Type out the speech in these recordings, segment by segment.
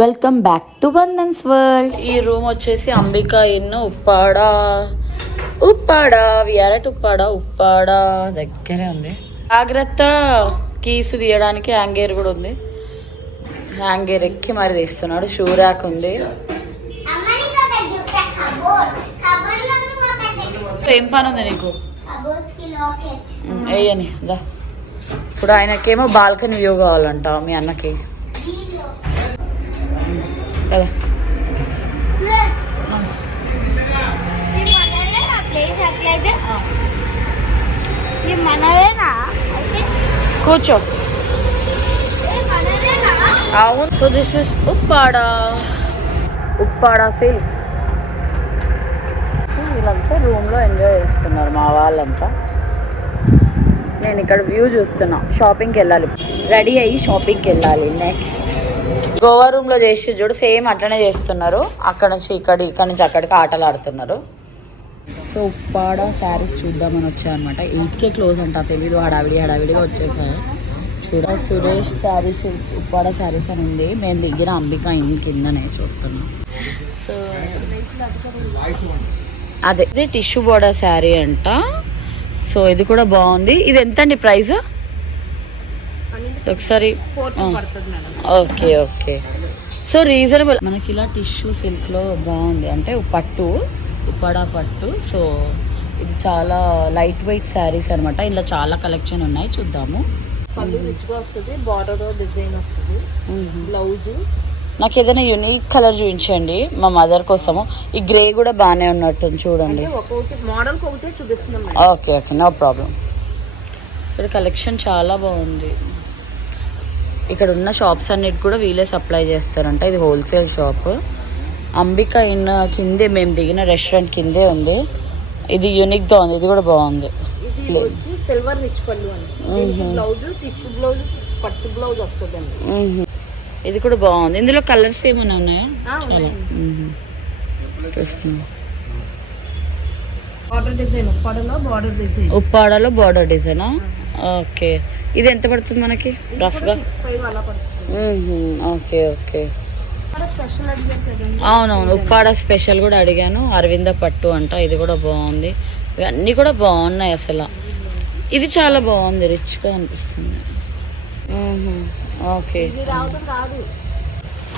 Welcome back to Bandhans world. ఈ room వచ్చేసి Ambika in Uppada. We are at Uppada దగ్గరే ఉంది. జాగ్రత్త, కీస్ తీయడానికి హ్యాంగేర్ కూడా ఉంది. హ్యాంగేర్ ఎక్కి మరి తీస్తున్నాడు. షూ ర్యాక్ ఉంది. ఏం పని ఉంది నీకు? వేయని దా. ఇప్పుడు ఆయనకేమో బాల్కనీ వ్యూ కావాలంట మీ అన్నకి కదా. కూర్చో. అవును. So this is Uppada feel. వీళ్ళంతా రూమ్లో ఎంజాయ్ చేస్తున్నారు మా వాళ్ళంతా. నేను ఇక్కడ వ్యూ చూస్తున్నా. షాపింగ్కి వెళ్ళాలి, రెడీ అయ్యి షాపింగ్కి వెళ్ళాలి. నెక్స్ట్ గోవా రూమ్లో చేసి చూడు, సేమ్ అట్లనే చేస్తున్నారు. అక్కడ నుంచి ఇక్కడ నుంచి అక్కడికి ఆటలు ఆడుతున్నారు. సో ఉప్పాడ శారీస్ చూద్దామని వచ్చాయన్నమాట. 8కే క్లోజ్ అంట, తెలీదు. హడావిడిగా వచ్చేసాయి. చూడ సురేష్ శారీస్, ఉప్పాడ శారీస్ అని ఉంది. మేము దిగిన అంబికా ఇన్ కిందనే చూస్తున్నాం. సో అదే ఇది టిష్యూ బోర్డర్ శారీ అంట. సో ఇది కూడా బాగుంది. ఇది ఎంత అండి ప్రైస్? ఒకసారి ఓకే. So reasonable. మనకి ఇలా టిష్యూ సిల్క్లో బాగుంది, అంటే ఉప్పాడ పట్టు. సో ఇది చాలా లైట్ వెయిట్ శారీస్ అనమాట. ఇలా చాలా కలెక్షన్ ఉన్నాయి, చూద్దాము. బ్లౌజ్ నాకు ఏదైనా యూనిక్ కలర్ చూపించండి మా మదర్ కోసము. ఈ గ్రే కూడా బాగానే ఉన్నట్టుంది, చూడండి. Okay no problem. ఇక్కడ కలెక్షన్ చాలా బాగుంది. ఇక్కడ ఉన్న షాప్స్ అన్నిటి కూడా వీళ్ళే సప్లై చేస్తారంట. ఇది హోల్సేల్ షాప్. అంబికా ఇన్ కిందే, మేము దిగిన రెస్టారెంట్ కిందే ఉంది. ఇది యూనిక్గా ఉంది. ఇది కూడా బాగుంది. ఇది కూడా బాగుంది. ఇందులో కలర్స్ ఏమైనా ఉన్నాయా? చాలా ఉప్పాడలో బార్డర్ డిజైనా? ఓకే. ఇది ఎంత పడుతుంది మనకి రఫ్గా? ఓకే. అవునవును, ఉప్పాడ స్పెషల్ కూడా అడిగాను. అరవింద పట్టు అంట. ఇది కూడా బాగుంది. ఇవన్నీ కూడా బాగున్నాయి అసలు. ఇది చాలా బాగుంది, రిచ్గా అనిపిస్తుంది. ఓకే,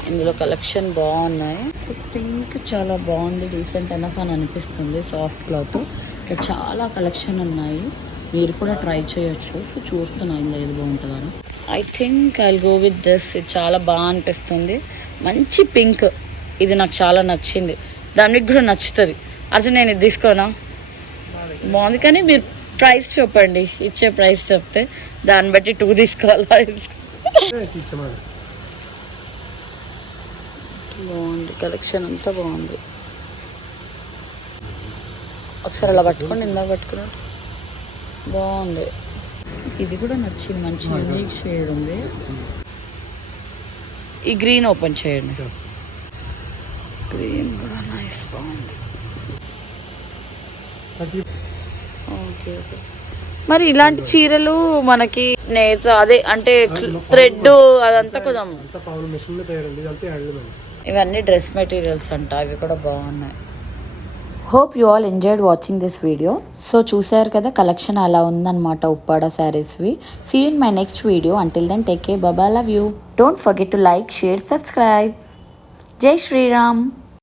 ఇందులో కలెక్షన్ బాగున్నాయి. సో పింక్ చాలా బాగుంది, డీసెంట్ ఎనఫ్ అని అనిపిస్తుంది. Soft cloth. ఇక్కడ చాలా కలెక్షన్ ఉన్నాయి, మీరు కూడా ట్రై చేయొచ్చు. సో చూస్తున్నా ఇందులో ఏది బాగుంటుందని. I think I'll go with this. ఇది చాలా బాగా అనిపిస్తుంది. మంచి పింక్. ఇది నాకు చాలా నచ్చింది. దానికి కూడా నచ్చుతుంది. అర్జున్ నేను ఇది తీసుకోనా? బాగుంది, కానీ మీరు ప్రైస్ చెప్పండి. ఇచ్చే ప్రైస్ చెప్తే దాన్ని బట్టి 2 తీసుకోవాలా? బాగుంది, కలెక్షన్ అంతా బాగుంది. ఒకసారి అలా పట్టుకోండి, ఇందాక పట్టుకున్నట్టు బాగుంది. ఇది కూడా నచ్చింది, మంచి యూనిక్ షేడ్ ఉంది. ఈ గ్రీన్ ఓపెన్ చేయండి. గ్రీన్ కూడా నైస్, బాగుంది. ఓకే. మరి ఇలాంటి చీరలు మనకి అదే అంటే థ్రెడ్ అదంతా కొంచెం, ఇవన్నీ డ్రెస్ మెటీరియల్స్ అంట. అవి కూడా బాగున్నాయి. Hope you all enjoyed watching this video. So చూసారు కదా, కలెక్షన్ అలా ఉందన్నమాట ఉప్పాడ శారీస్వి. See you in my next video. Until then take care, bye, love you. Don't forget to like, share, subscribe. Jai Sriram.